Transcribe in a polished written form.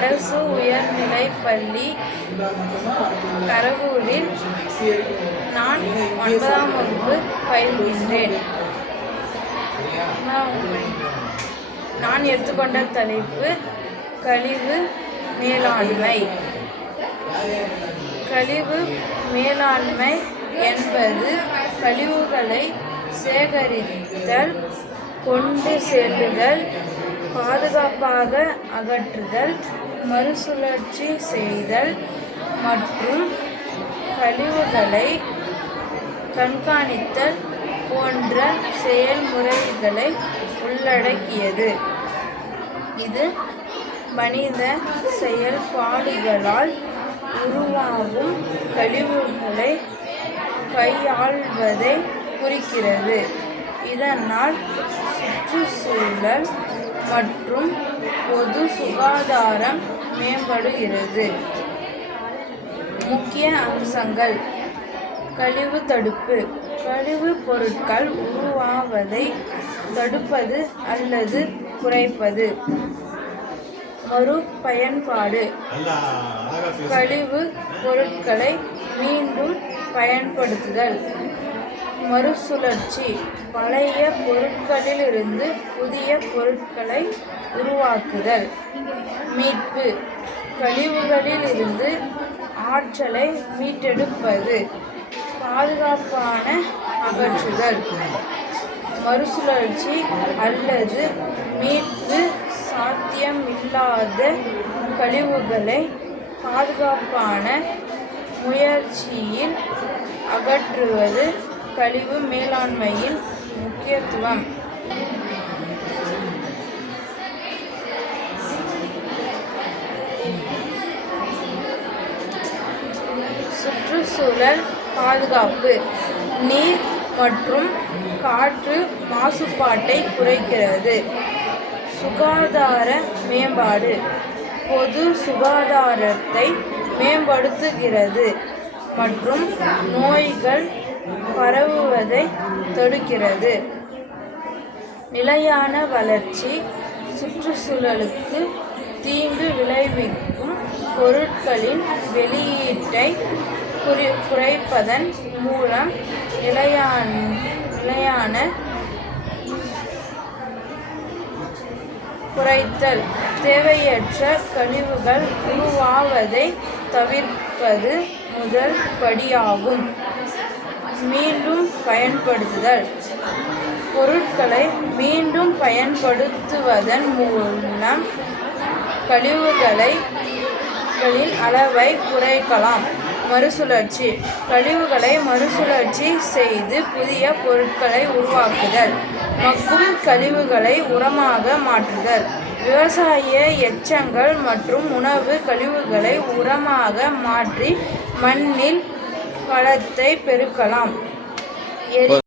அரசு உயர்நிலைப்பள்ளி கரகூரில் நான் 9ஆம் வகுப்பு பயில்கின்றேன். நான் எடுத்துக்கொண்ட தலைப்பு கழிவு மேலாண்மை. கழிவு மேலாண்மை என்பது கழிவுகளை சேகரித்தல், கொண்டு செல்லுதல், பாதுகாப்பாக அகற்றுதல், மறுசுழற்சி செய்தல் மற்றும் கழிவுகளை கண்காணித்தல் போன்ற செயல்முறைகளை உள்ளடக்கியது. இது மனித செயல்பாடுகளால் உருவாகும் கழிவுகளை கையாள்வதை குறிக்கிறது. இதனால் சுற்றுச்சூழல் மற்றும் பொது சுகாதாரம் மேம்படுகிறது. முக்கிய அம்சங்கள்: கழிவு தடுப்பு. கழிவுப் பொருட்கள் உருவாவதை தடுப்பது அல்லது குறைப்பது. மறுபயன்பாடு. கழிவு பொருட்களை மீண்டும் பயன்படுத்துதல். மறுசுழற்சி. பழைய பொருட்களிலிருந்து புதிய பொருட்களை உருவாக்குதல். மீட்பு. கழிவுகளிலிருந்து ஆற்றலை மீட்டெடுப்பது. பாதுகாப்பான அகற்றுதல். மறுசுழற்சி அல்லது மீட்பு சாத்தியமில்லாத கழிவுகளை பாதுகாப்பான முயற்சியில் அகற்றுவது கழிவு மேலாண்மையின் முக்கியத்துவம். சுற்றுச்சூழல் பாதுகாப்பு நீர் மற்றும் காற்று மாசுபாட்டை குறைக்கிறது. சுகாதார மேம்பாடு பொது சுகாதாரத்தை மேம்படுத்துகிறது மற்றும் நோய்கள் பரவுவதை தடுக்கிறது. நிலையான வளர்ச்சி சுற்றுச்சூழலுக்கு தீங்கு விளைவிக்கும் பொருட்களின் வெளியீட்டை குறைப்பதன் மூலம் நிலையான குறைத்தல். தேவையற்ற கழிவுகள் உருவாவதை தவிர்ப்பது முதல் படியாகும். மீண்டும் பயன்படுத்துதல். பொருட்களை மீண்டும் பயன்படுத்துவதன் மூலம் கழிவுகளின் அளவை குறைக்கலாம். மறுசுழற்சி. கழிவுகளை மறுசுழற்சி செய்து புதிய பொருட்களை உருவாக்குதல். மக்கும் கழிவுகளை உரமாக மாற்றுதல். விவசாய எச்சங்கள் மற்றும் உணவு கழிவுகளை உரமாக மாற்றி மண்ணில் வளத்தை பெருக்கலாம்.